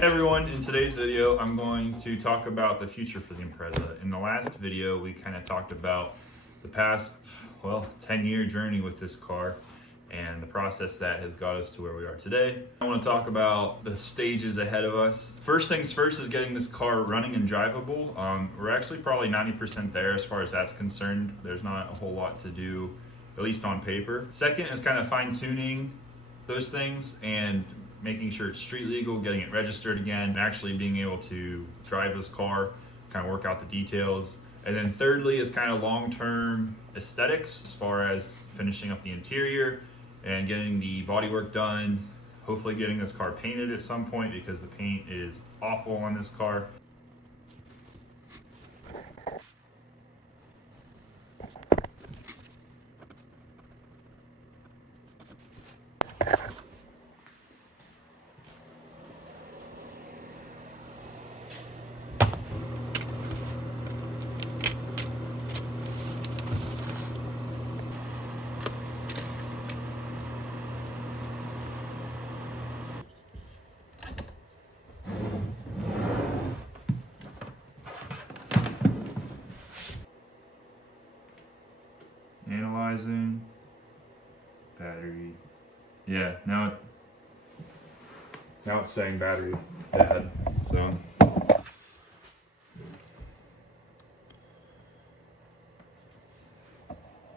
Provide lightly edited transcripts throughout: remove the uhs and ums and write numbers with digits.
Hey everyone, in today's video I'm going to talk about the future for the Impreza. In the last video we kind of talked about the past 10-year journey with this car and the process that has got us to where we are today. I want to talk about the stages ahead of us. First things first is getting this car running and drivable. We're actually probably 90% there as far as that's concerned. There's not a whole lot to do, at least on paper. Second is kind of fine-tuning those things and making sure it's street legal, getting it registered again, and actually being able to drive this car, kind of work out the details. And then thirdly is kind of long-term aesthetics as far as finishing up the interior and getting the bodywork done, hopefully getting this car painted at some point because the paint is awful on this car. Analyzing battery. Yeah, now it's saying battery bad. So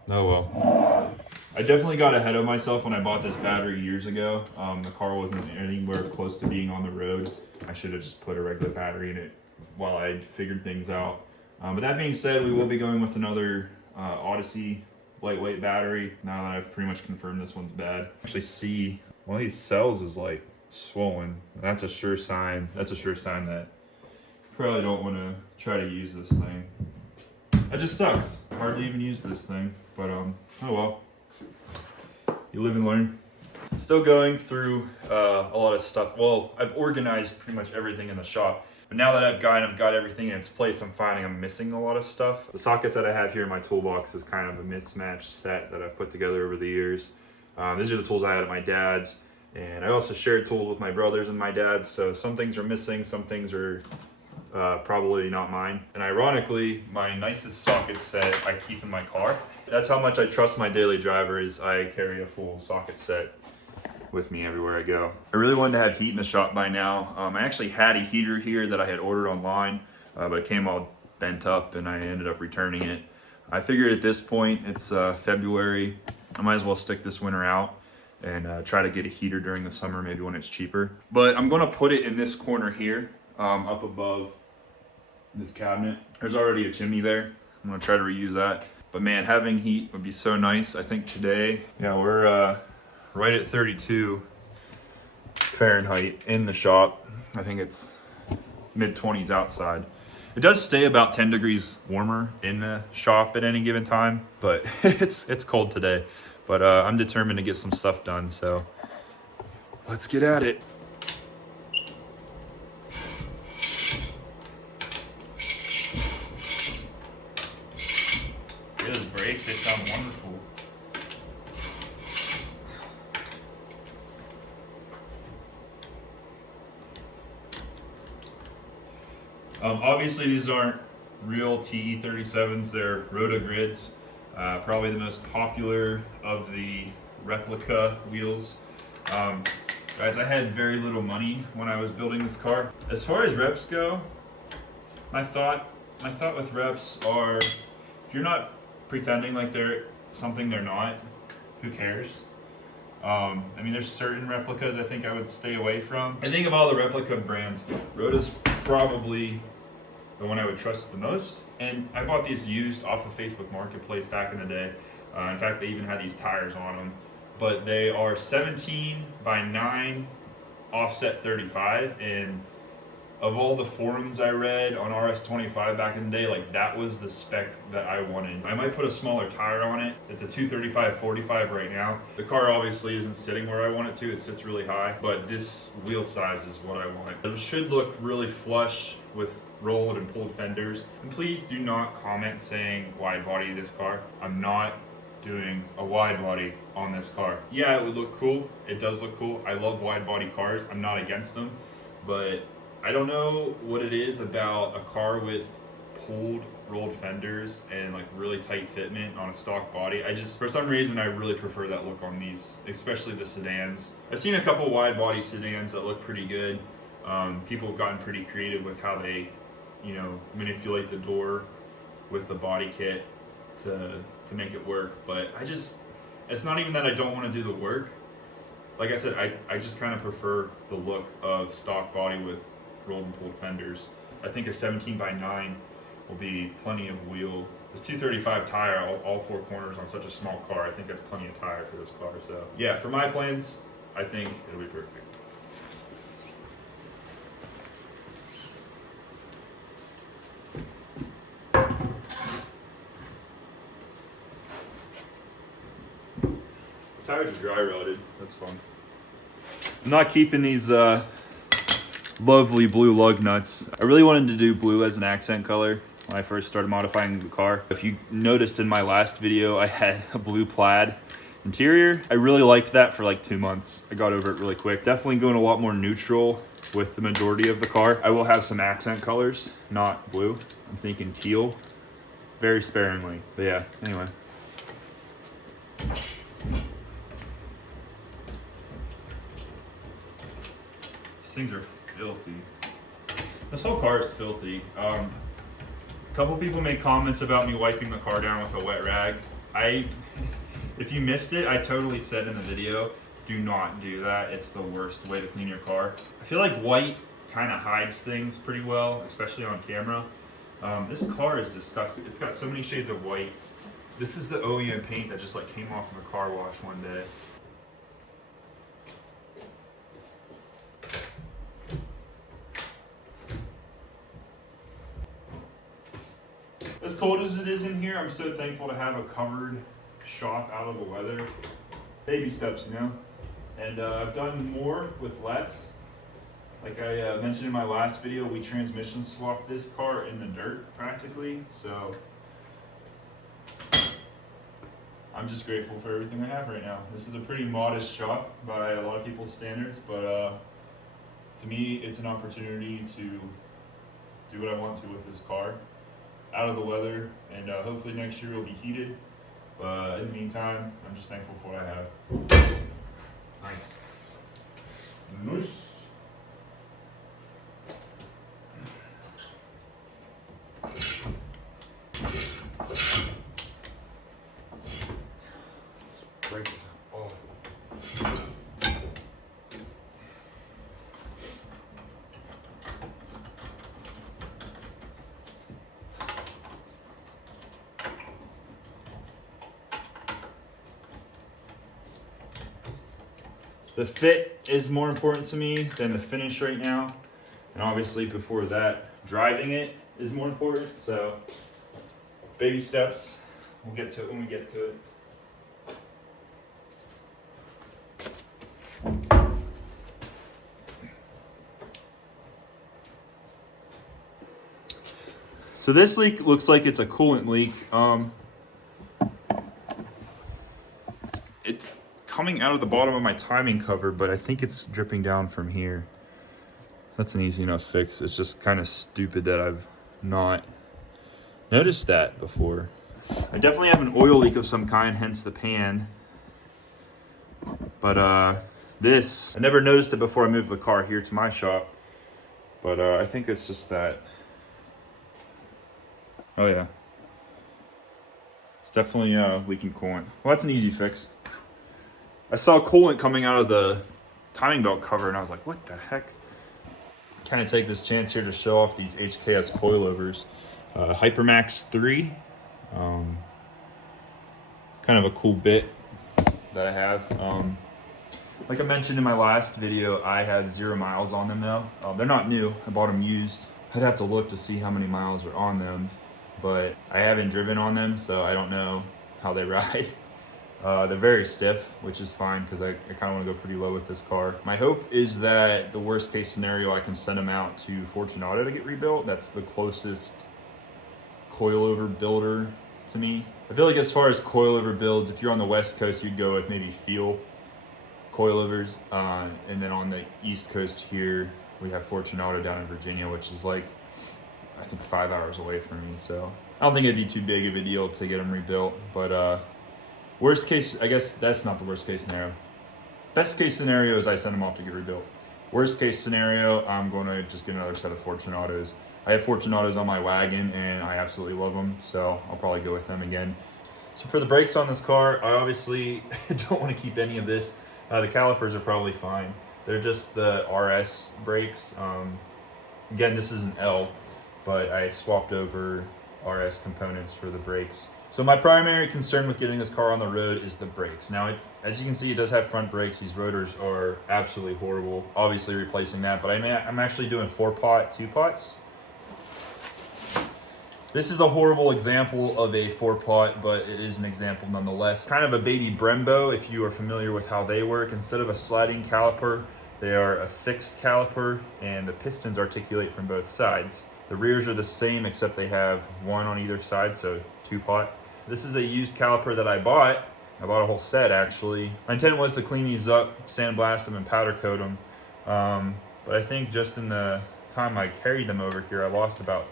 oh well. I definitely got ahead of myself when I bought this battery years ago. The car wasn't anywhere close to being on the road. I should have just put a regular battery in it while I figured things out. But that being said, we will be going with another Odyssey lightweight battery now that I've pretty much confirmed this one's bad. Actually see one of these cells is like swollen. That's a sure sign. That's a sure sign that you probably don't want to try to use this thing. That just sucks. Hard to even use this thing, but oh well. You live and learn. Still going through a lot of stuff. Well, I've organized pretty much everything in the shop. But now that I've got everything in its place, I'm finding I'm missing a lot of stuff. The sockets that I have here in my toolbox is kind of a mismatched set that I've put together over the years. These are the tools I had at my dad's, and I also shared tools with my brothers and my dad, so some things are missing, some things are probably not mine. And ironically, my nicest socket set I keep in my car. That's how much I trust my daily driver, is I carry a full socket set with me everywhere I go. I really wanted to have heat in the shop by now. I actually had a heater here that I had ordered online, but it came all bent up and I ended up returning it. I figured at this point, it's February, I might as well stick this winter out and try to get a heater during the summer, maybe when it's cheaper. But I'm gonna put it in this corner here, up above this cabinet. There's already a chimney there. I'm gonna try to reuse that. But man, having heat would be so nice. I think today, yeah, we're right at 32 Fahrenheit in the shop. I think it's mid-20s outside. It does stay about 10 degrees warmer in the shop at any given time, but it's cold today. But I'm determined to get some stuff done, so let's get at it. Those brakes, they sound wonderful. Obviously these aren't real TE37s, they're Rotogrids. Probably the most popular of the replica wheels. Guys, I had very little money when I was building this car. As far as reps go, my thought with reps are, if you're not pretending like they're something they're not, who cares? I mean, there's certain replicas I think I would stay away from. I think of all the replica brands, Rota's probably the one I would trust the most. And I bought these used off of Facebook Marketplace back in the day. In fact, they even had these tires on them. but they are 17 by 9 offset 35, and of all the forums I read on RS25 back in the day, like that was the spec that I wanted. I might put a smaller tire on it. It's a 235/45 right now. The car obviously isn't sitting where I want it to. It sits really high, but this wheel size is what I want. It should look really flush with rolled and pulled fenders. And please do not comment saying wide body this car. I'm not doing a wide body on this car. Yeah, it would look cool. It does look cool. I love wide body cars. I'm not against them, but I don't know what it is about a car with pulled rolled fenders and like really tight fitment on a stock body. I just, for some reason, I really prefer that look on these, especially the sedans. I've seen a couple wide body sedans that look pretty good. People have gotten pretty creative with how they, you know, manipulate the door with the body kit to make it work. But it's not even that I don't want to do the work. Like I said, I just kind of prefer the look of stock body with rolled and pulled fenders. I think a 17 by 9 will be plenty of wheel. This 235 tire, all four corners on such a small car, I think that's plenty of tire for this car. So yeah, for my plans, I think it'll be perfect. Tires are dry rotted. That's fun. I'm not keeping these lovely blue lug nuts. I really wanted to do blue as an accent color when I first started modifying the car. If you noticed in my last video, I had a blue plaid interior. I really liked that for like 2 months. I got over it really quick. Definitely going a lot more neutral with the majority of the car. I will have some accent colors, not blue. I'm thinking teal, very sparingly. But yeah, anyway. These things are filthy. This whole car is filthy. A couple people made comments about me wiping the car down with a wet rag. If you missed it, I totally said in the video, do not do that. It's the worst way to clean your car. I feel like white kind of hides things pretty well, especially on camera. This car is disgusting. It's got so many shades of white. This is the OEM paint that just like came off from a car wash one day. As cold as it is in here, I'm so thankful to have a covered shop out of the weather. Baby steps, you know? And I've done more with less. Like I mentioned in my last video, we transmission swapped this car in the dirt practically. So I'm just grateful for everything I have right now. This is a pretty modest shop by a lot of people's standards, but to me, it's an opportunity to do what I want to with this car. Out of the weather, and hopefully next year it'll be heated. But in the meantime, I'm just thankful for what I have. Nice. Brakes off. The fit is more important to me than the finish right now. And obviously before that, driving it is more important. So baby steps, we'll get to it when we get to it. So this leak looks like it's a coolant leak. It's coming out of the bottom of my timing cover, but I think it's dripping down from here. That's an easy enough fix. It's just kind of stupid that I've not noticed that before. I definitely have an oil leak of some kind, hence the pan. But this, I never noticed it before I moved the car here to my shop. But I think it's just that. Oh yeah. It's definitely leaking coolant. Well, that's an easy fix. I saw coolant coming out of the timing belt cover and I was like, what the heck? Kind of take this chance here to show off these HKS coilovers. Hypermax 3. Kind of a cool bit. that I have. Like I mentioned in my last video, I have 0 miles on them now. They're not new, I bought them used. I'd have to look to see how many miles are on them, but I haven't driven on them, so I don't know how they ride. They're very stiff, which is fine because I kind of want to go pretty low with this car. My hope is that the worst case scenario, I can send them out to Fortunato to get rebuilt. That's the closest coilover builder to me. I feel like as far as coilover builds, if you're on the West Coast, you'd go with maybe Feel coilovers. And then on the East Coast here, we have Fortunato down in Virginia, which is like, I think 5 hours away from me. So I don't think it'd be too big of a deal to get them rebuilt, but worst case, I guess that's not the worst case scenario. Best case scenario is I send them off to get rebuilt. Worst case scenario, I'm going to just get another set of Fortunatos. I have Fortunatos on my wagon and I absolutely love them, so I'll probably go with them again. So for the brakes on this car, I obviously don't want to keep any of this. The calipers are probably fine. They're just the RS brakes. Again, this is an L, but I swapped over RS components for the brakes. So my primary concern with getting this car on the road is the brakes. Now, as you can see, it does have front brakes. These rotors are absolutely horrible. Obviously replacing that, but I'm actually doing 4-pot, 2-pots. This is a horrible example of a 4-pot, but it is an example nonetheless. Kind of a baby Brembo, if you are familiar with how they work. Instead of a sliding caliper, they are a fixed caliper, and the pistons articulate from both sides. The rears are the same, except they have one on either side, so 2-pot. This is a used caliper that I bought. I bought a whole set, actually. My intent was to clean these up, sandblast them, and powder coat them. But I think just in the time I carried them over here, I lost about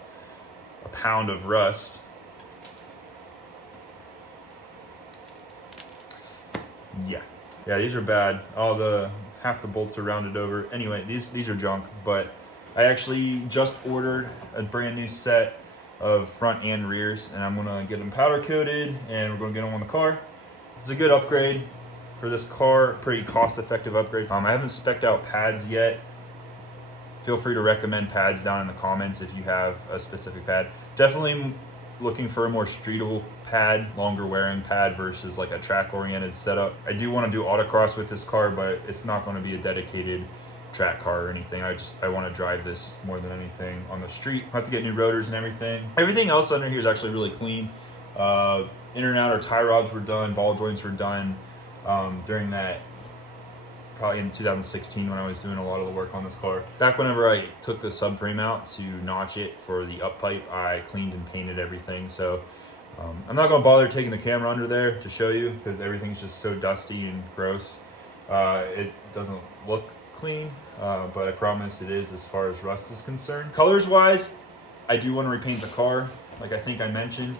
a pound of rust. Yeah, these are bad. Half the bolts are rounded over. Anyway, these are junk, but I actually just ordered a brand new set of front and rears, and I'm gonna get them powder coated and we're gonna get them on the car. It's a good upgrade for this car, pretty cost effective upgrade. I haven't spec'd out pads yet. Feel free to recommend pads down in the comments if you have a specific pad. Definitely looking for a more streetable pad, longer wearing pad versus like a track oriented setup. I do want to do autocross with this car, but it's not going to be a dedicated track car or anything. I want to drive this more than anything on the street. I have to get new rotors and everything. Everything else under here is actually really clean. Inner and outer tie rods were done, ball joints were done during that, probably in 2016 when I was doing a lot of the work on this car. Back whenever I took the subframe out to notch it for the up pipe, I cleaned and painted everything. So I'm not gonna bother taking the camera under there to show you because everything's just so dusty and gross. It doesn't look clean, but I promise it is as far as rust is concerned. Colors wise, I do want to repaint the car, like I think I mentioned,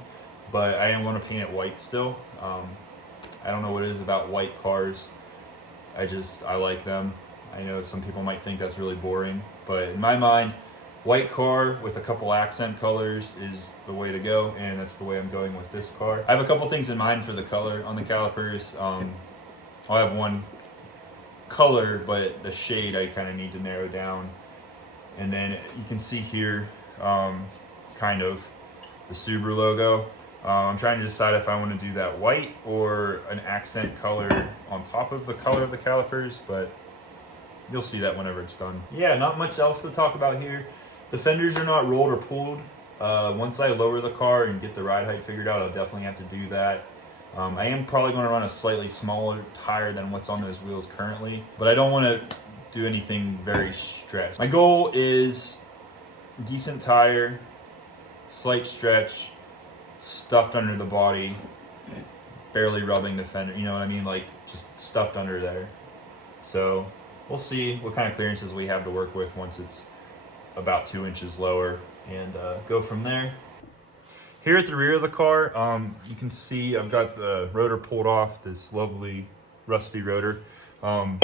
but I am going to paint it white still. I don't know what it is about white cars. I like them. I know some people might think that's really boring, but in my mind, white car with a couple accent colors is the way to go, and that's the way I'm going with this car. I have a couple things in mind for the color on the calipers. I'll have one color, but the shade I kind of need to narrow down. And then you can see here kind of the Subaru logo. I'm trying to decide if I want to do that white or an accent color on top of the color of the calipers, but you'll see that whenever it's done. Yeah, not much else to talk about here. The fenders are not rolled or pulled. Once I lower the car and get the ride height figured out, I'll definitely have to do that. I am probably going to run a slightly smaller tire than what's on those wheels currently, but I don't want to do anything very stretched. My goal is decent tire, slight stretch, stuffed under the body, barely rubbing the fender, you know what I mean? Like just stuffed under there. So we'll see what kind of clearances we have to work with once it's about 2 inches lower, and go from there. Here at the rear of the car, you can see I've got the rotor pulled off, this lovely rusty rotor. I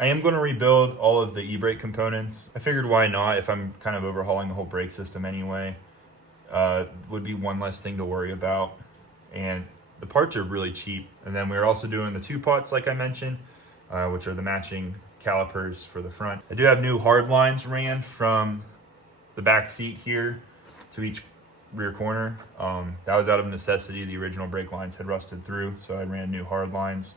am going to rebuild all of the e-brake components. I figured why not, if I'm kind of overhauling the whole brake system anyway. Would be one less thing to worry about. And the parts are really cheap. And then we're also doing the 2-pots like I mentioned, which are the matching calipers for the front. I do have new hard lines ran from the back seat here to each rear corner. That was out of necessity. The original brake lines had rusted through, so I ran new hard lines.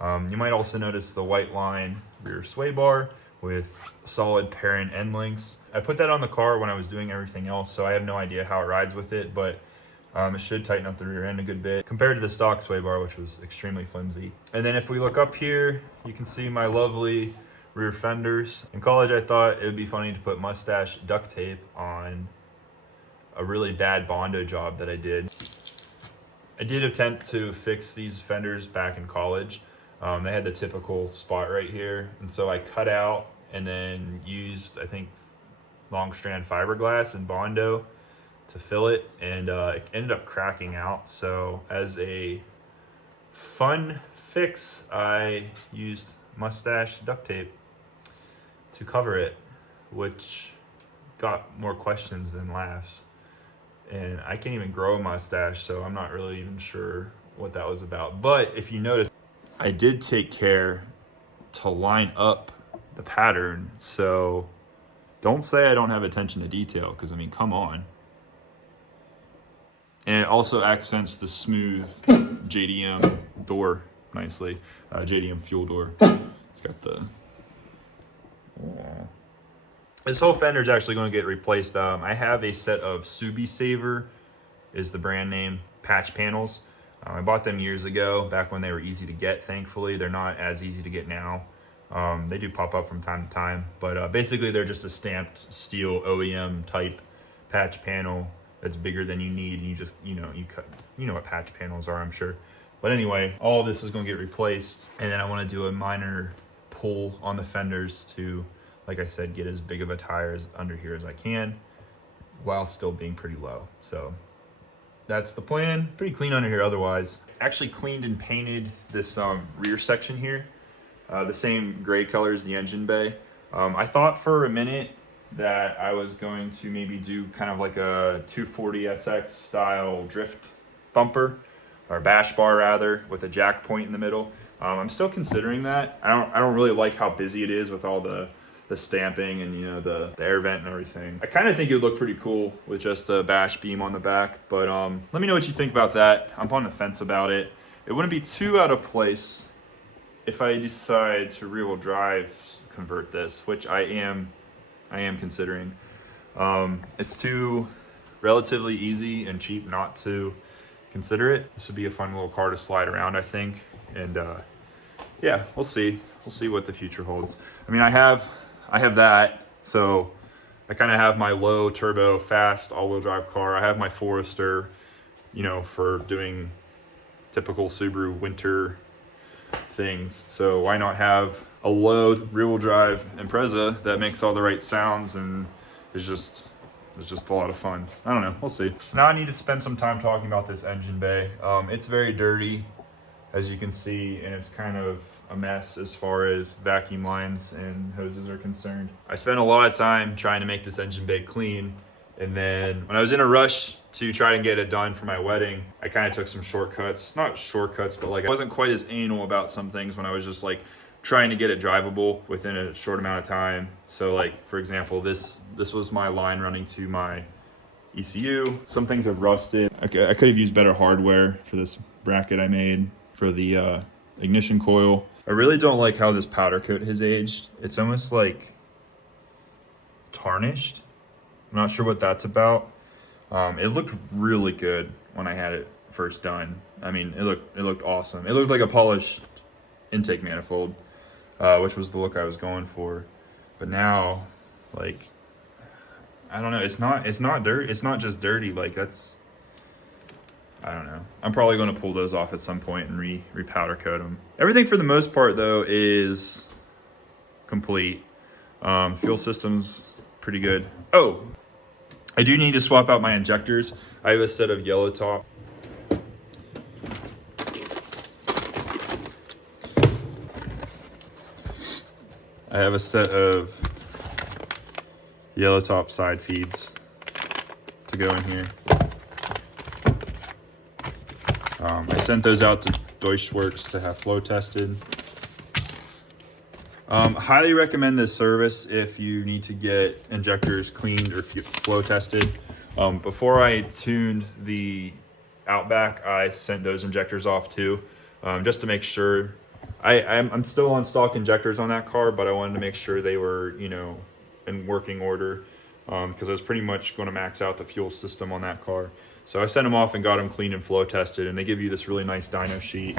You might also notice the white line rear sway bar with solid parent end links. I put that on the car when I was doing everything else, so I have no idea how it rides with it, but it should tighten up the rear end a good bit compared to the stock sway bar, which was extremely flimsy. And then if we look up here, you can see my lovely rear fenders. In college, I thought it would be funny to put mustache duct tape on a really bad Bondo job that I did. I did attempt to fix these fenders back in college. They had the typical spot right here, and so I cut out and then used, I think, long strand fiberglass and Bondo to fill it, and it ended up cracking out. So as a fun fix, I used mustache duct tape to cover it, which got more questions than laughs. And I can't even grow a mustache, so I'm not really even sure what that was about. But if you notice, I did take care to line up the pattern, so don't say I don't have attention to detail, because I mean, come on. And it also accents the smooth JDM door nicely, JDM fuel door. It's got the... This whole fender is actually going to get replaced. I have a set of Subi Saver, is the brand name, patch panels. I bought them years ago, back when they were easy to get, thankfully. They're not as easy to get now. They do pop up from time to time, but basically they're just a stamped steel OEM type patch panel that's bigger than you need, and you just, you know what patch panels are, I'm sure. But anyway, all of this is going to get replaced, and then I want to do a minor pull on the fenders to, like I said, get as big of a tire as under here as I can while still being pretty low. So that's the plan. Pretty clean under here otherwise. Actually cleaned and painted this rear section here, the same gray color as the engine bay. I thought for a minute that I was going to maybe do kind of like a 240 SX style drift bumper, or bash bar rather, with a jack point in the middle. I'm still considering that. I don't really like how busy it is with all the stamping and, you know, the air vent and everything. I kind of think it would look pretty cool with just a bash beam on the back, but let me know what you think about that. I'm on the fence about it. It wouldn't be too out of place if I decide to rear-wheel drive convert this, which I am considering. It's too relatively easy and cheap not to consider it. This would be a fun little car to slide around, I think. And yeah, we'll see. We'll see what the future holds. I mean, I have that, so I kind of have my low turbo, fast all-wheel drive car. I have my Forester, you know, for doing typical Subaru winter things. So why not have a low rear-wheel drive Impreza that makes all the right sounds and is just a lot of fun. I don't know, we'll see. So now I need to spend some time talking about this engine bay. It's very dirty, as you can see, and it's kind of a mess as far as vacuum lines and hoses are concerned. I spent a lot of time trying to make this engine bay clean, and then when I was in a rush to try and get it done for my wedding, I kind of took some shortcuts. Not shortcuts, but like I wasn't quite as anal about some things when I was just like trying to get it drivable within a short amount of time. So like, for example, this was my line running to my ECU. Some things have rusted. I could have used better hardware for this bracket I made for the ignition coil. I really don't like how this powder coat has aged. It's almost like tarnished. I'm not sure what that's about. It looked really good when I had it first done. I mean, it looked awesome. It looked like a polished intake manifold, which was the look I was going for. But now, like, I don't know. It's not dirty. It's not just dirty. Like, that's, I don't know. I'm probably going to pull those off at some point and re-powder coat them. Everything for the most part, though, is complete. Fuel system's pretty good. Oh, I do need to swap out my injectors. I have a set of yellow top. I have a set of yellow top side feeds to go in here. I sent those out to Deutschwerks to have flow tested. Highly recommend this service if you need to get injectors cleaned or flow tested. Before I tuned the Outback, I sent those injectors off too, just to make sure I'm still on stock injectors on that car, but I wanted to make sure they were, you know, in working order, because I was pretty much going to max out the fuel system on that car. So I sent them off and got them cleaned and flow tested, and they give you this really nice dyno sheet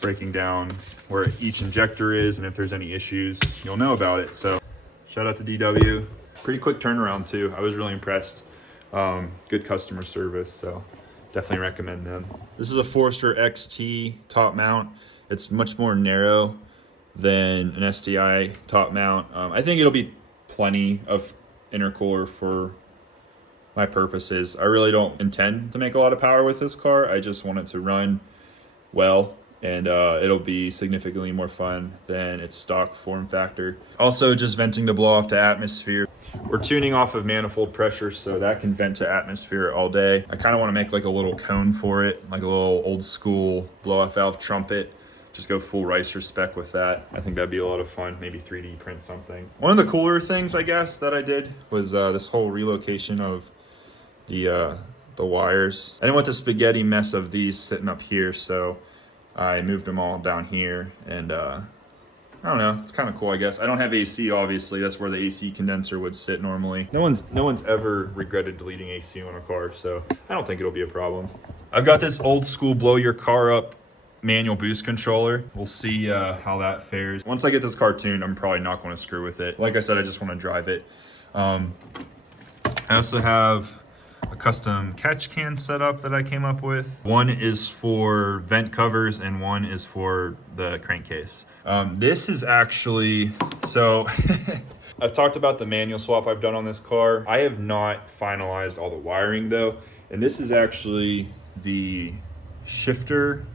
breaking down where each injector is, and if there's any issues, you'll know about it. So shout out to DW. Pretty quick turnaround too. I was really impressed. Good customer service, so definitely recommend them. This is a Forester XT top mount. It's much more narrow than an STI top mount. I think it'll be plenty of intercooler for my purposes. I really don't intend to make a lot of power with this car. I just want it to run well, and it'll be significantly more fun than its stock form factor. Also, just venting to blow off to atmosphere. We're tuning off of manifold pressure, so that can vent to atmosphere all day. I kind of want to make like a little cone for it, like a little old school blow off valve trumpet. Just go full Ricer spec with that. I think that'd be a lot of fun. Maybe 3D print something. One of the cooler things, I guess, that I did was this whole relocation of the wires. I didn't want the spaghetti mess of these sitting up here, so I moved them all down here, and I don't know, it's kind of cool, I guess. I don't have AC, obviously. That's where the AC condenser would sit normally. No one's ever regretted deleting AC on a car, so I don't think it'll be a problem. I've got this old school blow your car up manual boost controller. We'll see how that fares. Once I get this car tuned, I'm probably not going to screw with it. Like I said, I just want to drive it. I also have a custom catch can setup that I came up with. One is for vent covers and one is for the crankcase. This is actually, so I've talked about the manual swap I've done on this car. I have not finalized all the wiring though. And this is actually the shifter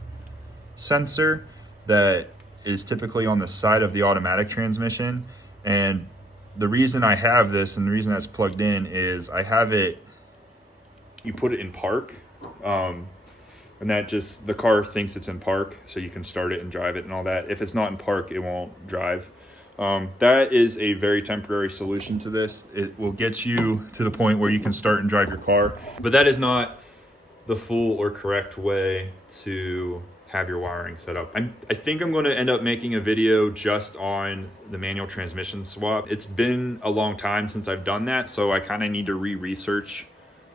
sensor that is typically on the side of the automatic transmission. And the reason I have this and the reason that's plugged in is I have it, you put it in park, and that just, the car thinks it's in park, so you can start it and drive it and all that. If it's not in park, it won't drive. That is a very temporary solution to this. It will get you to the point where you can start and drive your car, but that is not the full or correct way to have your wiring set up. I think I'm going to end up making a video just on the manual transmission swap. It's been a long time since I've done that, so I kind of need to research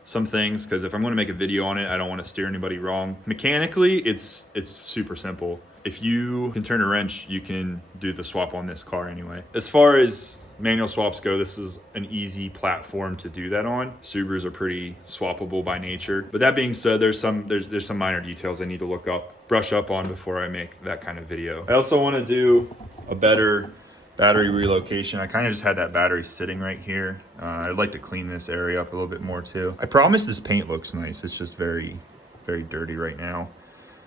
some things, because if I'm going to make a video on it, I don't want to steer anybody wrong. Mechanically, it's super simple. If you can turn a wrench, you can do the swap on this car anyway. As far as manual swaps go, this is an easy platform to do that on. Subarus are pretty swappable by nature. But that being said, there's some minor details I need to brush up on before I make that kind of video. I also want to do a better battery relocation. I kind of just had that battery sitting right here. I'd like to clean this area up a little bit more too. I promise this paint looks nice. It's just very, very dirty right now.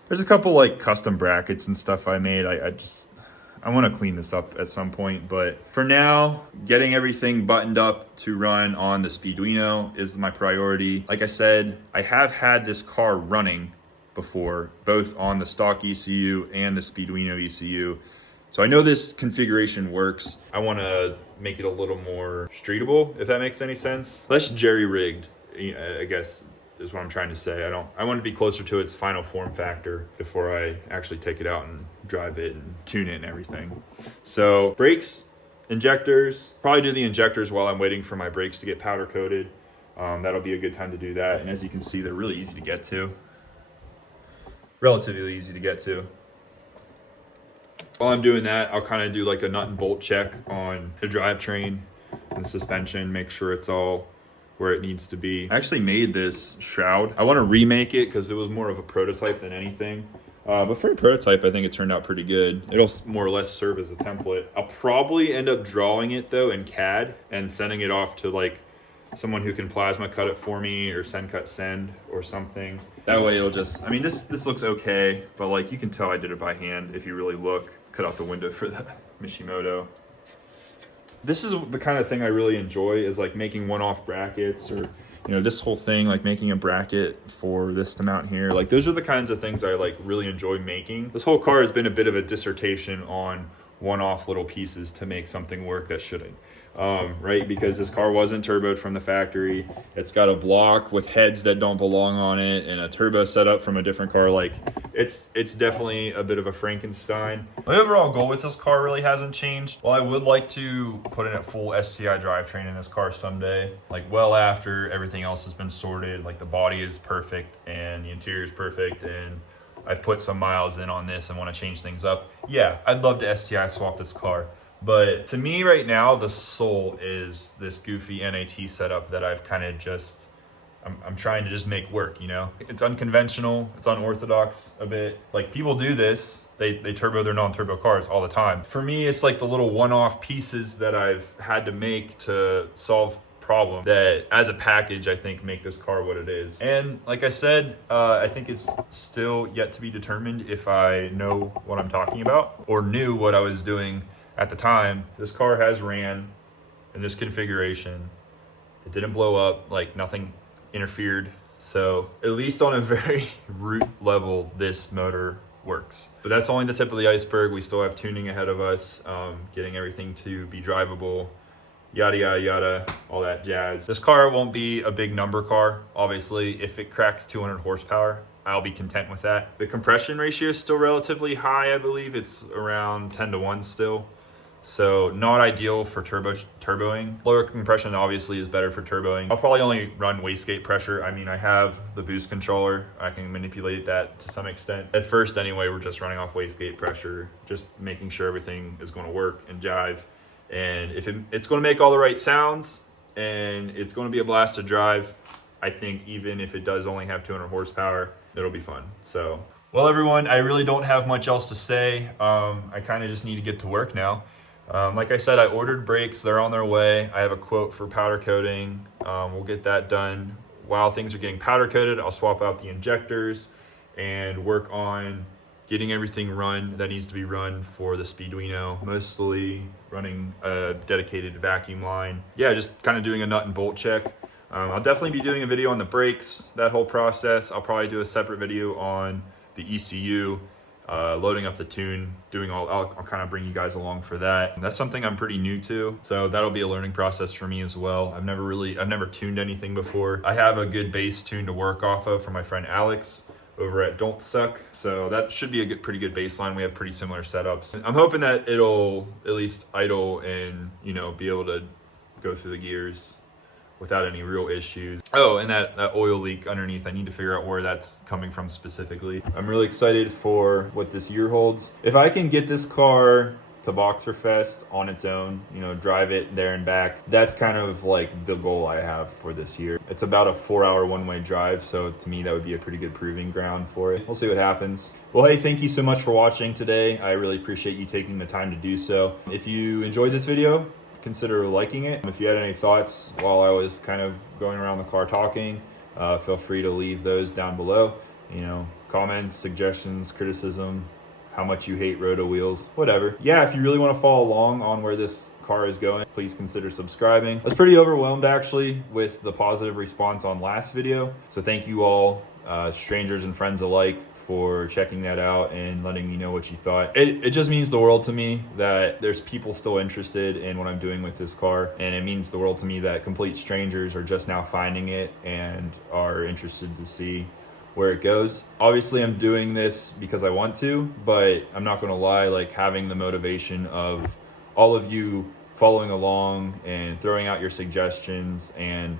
There's a couple like custom brackets and stuff I made. I want to clean this up at some point, but for now, getting everything buttoned up to run on the Speeduino is my priority. Like I said, I have had this car running before, both on the stock ECU and the Speeduino ECU. So I know this configuration works. I want to make it a little more streetable, if that makes any sense. Less jerry-rigged, I guess, is what I'm trying to say. I want to be closer to its final form factor before I actually take it out and drive it and tune it and everything. So brakes, injectors, probably do the injectors while I'm waiting for my brakes to get powder coated. That'll be a good time to do that. And as you can see, they're really easy to get to. Relatively easy to get to. While I'm doing that, I'll kind of do like a nut and bolt check on the drivetrain and the suspension, make sure it's all where it needs to be. I actually made this shroud. I want to remake it because it was more of a prototype than anything. But for a prototype, I think it turned out pretty good. It'll more or less serve as a template. I'll probably end up drawing it though in CAD and sending it off to like someone who can plasma cut it for me or send cut send or something. That way it'll just, I mean, this looks okay, but like you can tell I did it by hand if you really look. Cut out the window for the Mishimoto. This is the kind of thing I really enjoy, is like making one-off brackets, or this whole thing, like making a bracket for this to mount here. Like those are the kinds of things I like really enjoy making. This whole car has been a bit of a dissertation on one-off little pieces to make something work that shouldn't. right? Because this car wasn't turboed from the factory. It's got a block with heads that don't belong on it and a turbo setup from a different car. Like, it's definitely a bit of a Frankenstein. My overall goal with this car really hasn't changed. Well, I would like to put in a full STI drivetrain in this car someday, like well after everything else has been sorted, like the body is perfect and the interior is perfect, and I've put some miles in on this and want to change things up. Yeah, I'd love to STI swap this car. But to me right now, the soul is this goofy NAT setup that I've kind of just, I'm trying to just make work, you know? It's unconventional, it's unorthodox a bit. Like, people do this, they turbo their non-turbo cars all the time. For me, it's like the little one-off pieces that I've had to make to solve problem that as a package I think make this car what it is. And like I said, I think it's still yet to be determined if I know what I'm talking about or knew what I was doing at the time. This car has ran in this configuration. It didn't blow up, like nothing interfered. So at least on a very root level, this motor works. But that's only the tip of the iceberg. We still have tuning ahead of us, getting everything to be drivable, yada, yada, yada, all that jazz. This car won't be a big number car, obviously. If it cracks 200 horsepower, I'll be content with that. The compression ratio is still relatively high, I believe. It's around 10-to-1 still. So not ideal for turboing. Lower compression obviously is better for turboing. I'll probably only run wastegate pressure. I mean, I have the boost controller. I can manipulate that to some extent. At first anyway, we're just running off wastegate pressure, just making sure everything is going to work and jive. And if it's going to make all the right sounds and it's going to be a blast to drive, I think even if it does only have 200 horsepower, it'll be fun. So, well, everyone, I really don't have much else to say. I kind of just need to get to work now. Like I said, I ordered brakes. They're on their way. I have a quote for powder coating. We'll get that done. While things are getting powder coated, I'll swap out the injectors and work on getting everything run that needs to be run for the Speeduino, mostly running a dedicated vacuum line. Yeah, just kind of doing a nut and bolt check. I'll definitely be doing a video on the brakes, that whole process. I'll probably do a separate video on the ECU, loading up the tune, doing all, I'll kind of bring you guys along for that. That's something I'm pretty new to, so that'll be a learning process for me as well. I've never tuned anything before. I have a good base tune to work off of from my friend Alex over at Don't Suck, so that should be a pretty good baseline. We have pretty similar setups. I'm hoping that it'll at least idle and, you know, be able to go through the gears without any real issues. Oh, and that oil leak underneath, I need to figure out where that's coming from specifically. I'm really excited for what this year holds. If I can get this car to Boxer Fest on its own, you know, drive it there and back, that's kind of like the goal I have for this year. It's about a 4-hour one-way drive, so to me that would be a pretty good proving ground for it. We'll see what happens. Well, hey, thank you so much for watching today. I really appreciate you taking the time to do so. If you enjoyed this video, consider liking it. If you had any thoughts while I was kind of going around the car talking, feel free to leave those down below. You know, comments, suggestions, criticism, how much you hate roto wheels, whatever. Yeah, if you really want to follow along on where this car is going, please consider subscribing. I was pretty overwhelmed actually with the positive response on last video. So thank you all, strangers and friends alike, for checking that out and letting me know what you thought. It just means the world to me that there's people still interested in what I'm doing with this car. And it means the world to me that complete strangers are just now finding it and are interested to see where it goes. Obviously I'm doing this because I want to, but I'm not gonna lie, like having the motivation of all of you following along and throwing out your suggestions and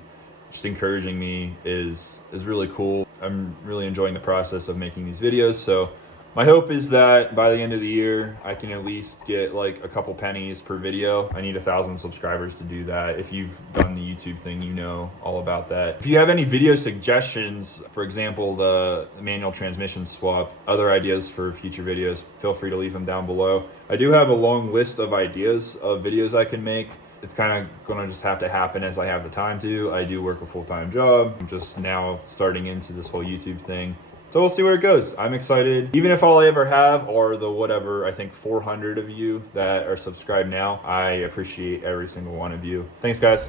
just encouraging me is really cool. I'm really enjoying the process of making these videos. So my hope is that by the end of the year, I can at least get like a couple pennies per video. I need 1,000 subscribers to do that. If you've done the YouTube thing, you know all about that. If you have any video suggestions, for example, the manual transmission swap, other ideas for future videos, feel free to leave them down below. I do have a long list of ideas of videos I can make. It's kind of gonna just have to happen as I have the time to. I do work a full-time job. I'm just now starting into this whole YouTube thing. So we'll see where it goes. I'm excited. Even if all I ever have are the whatever, I think 400 of you that are subscribed now, I appreciate every single one of you. Thanks, guys.